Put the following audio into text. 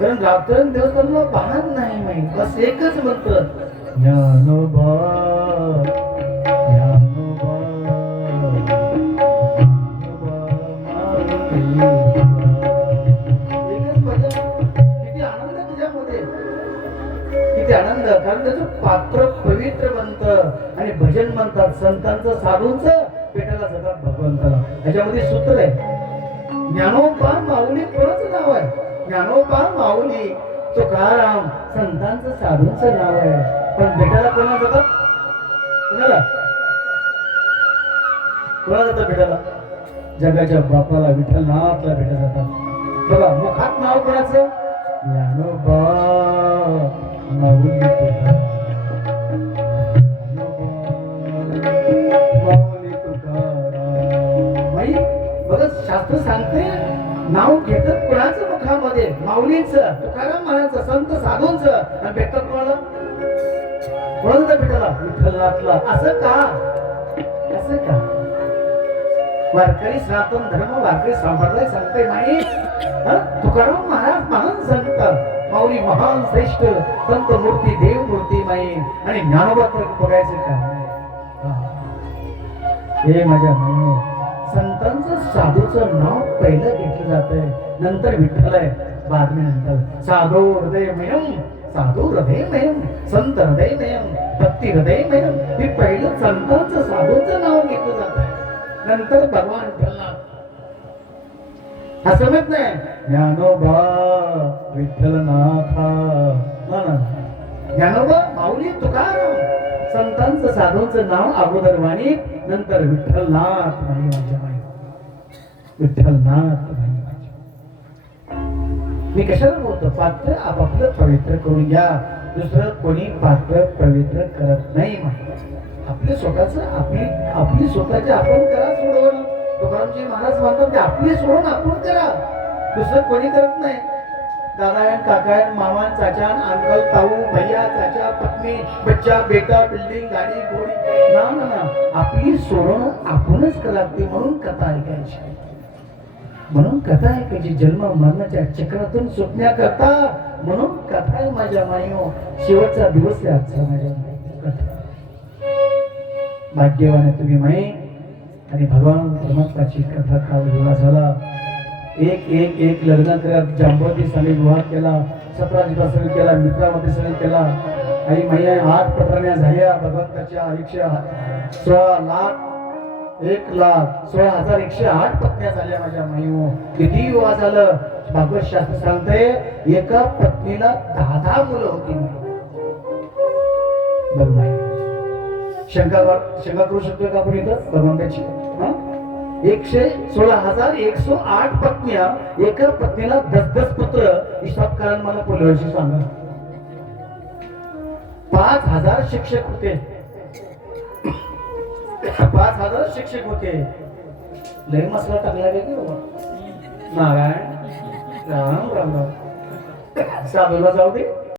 कारण रात्रन देवस्थानला भान नाही माहित, बस एकच म्हणतं ज्ञानोबा ज्ञानोबा एकच भजन. किती आनंद तुझ्यामध्ये, किती आनंद. कारण त्याचं पात्र पवित्र बनतं आणि भजन म्हणतात संतांचं साधूंचं पेटाला जातात भगवंताला. त्याच्यामध्ये सूत्र आहे ज्ञानोबा माऊली. कोणाचं नाव आहे? ज्ञानोबा माऊली तुकाराम संतांचं साधूंचं नाव आहे. पण भेटायला कोणा जातात? कोणाला कोणा जातात भेटायला? जगाच्या बापाला विठ्ठलनाथला भेटायला जातात. बघा मुखात नाव कोणाचं? ज्ञानोबा माऊली तुकाराम. माऊली तुकाराम. माई बघा शास्त्र सांगते नाव घेतात कोणाचं? मुखामध्ये माऊलींचं, तुकाराम महाराजांचं, संत साधूंचं. आणि भेटतात कोणाला? कोणाला भेटायला? विठ्ठलनाथला. असं का? असं का? वारकरी सनातन धर्म वारकरी सांभाळलाय सांगते नाही. तुकाराम महाराज महान संत, माऊली महान श्रेष्ठ संत मूर्ती, देव मूर्ती माई. आणि ज्ञानोबा तर बघायचं का? हे माझ्या माई संतांचं साधूचं नाव पहिलं घेतलं जातंय, नंतर विठ्ठल आहे, बातमी नंतर. साधू हृदयमयम, साधू हृदयमयम, संत हृदयमयम, भक्ती हृदयमयम. हे पहिलं संतांचं साधूचं नाव घेतलं जात आहे, नंतर भगवान विठ्ठलनाथ. असं म्हणत नाही ज्ञानोबा विठ्ठलनाथा. ज्ञानोबा माऊली तुकाराम संतांचं साधूंचं नाव अगोदर वाणी, नंतर विठ्ठलनाथ. नाही माझ्या माई विठ्ठलनाथ. मी कशाला बोलतो? पात्र आपापलं पवित्र करून घ्या. दुसरं कोणी पात्र पवित्र करत नाही. आपले स्वतःच आपली स्वतःची आपण करा सोडवणं. तुकारामजी महाराज म्हणतात ते आपली सोडून आपण करा, दुसरं कोणी करत नाही. दादा काका मामा चाचा अंकल ताऊ भैया चाचा पत्नी बच्चा बेटा बिल्डिंग गाडी घोडी ना ना ना, आपली सोडून आपणच लागते. म्हणून कथा ऐकायची, म्हणून कथा ऐकायची. जन्म मरणाच्या चक्रातून सुटण्याकरता म्हणून कथा आहे माझ्या माईनो. शेवटचा दिवस आहे आजचा माझ्या कथा. भाग्यवान आहे तुम्ही माई. आणि भगवान परमात्माची कथा काल विवाह झाला. एक एक एक लग्न करत जांबवती सणी विवाह केला, 17 दिवसांनी केला, मित्रामध्ये सणी केला. आई मैया 8 पत्राण्या झाल्या भगवंताच्या. 116 लाख 1,16,108 पत्न्या झाल्या माझ्या माईनो. किती विवाह झालं. भागवत शास्त्र सांगतंय एका पत्नीला 10 मुलं होती. बघ माई, शंका करू शकतो का आपण इथं भगवंताची? 116,108 पत्न्या, एका पत्नीला 10 पुत्र. हिसाब करा मला पुढल्या वर्षी सांगा. 5,000 शिक्षक होते. 5,000 शिक्षक होते. लय मसला टाकला की नारायण राम राम राम. साधूला जाऊ दे.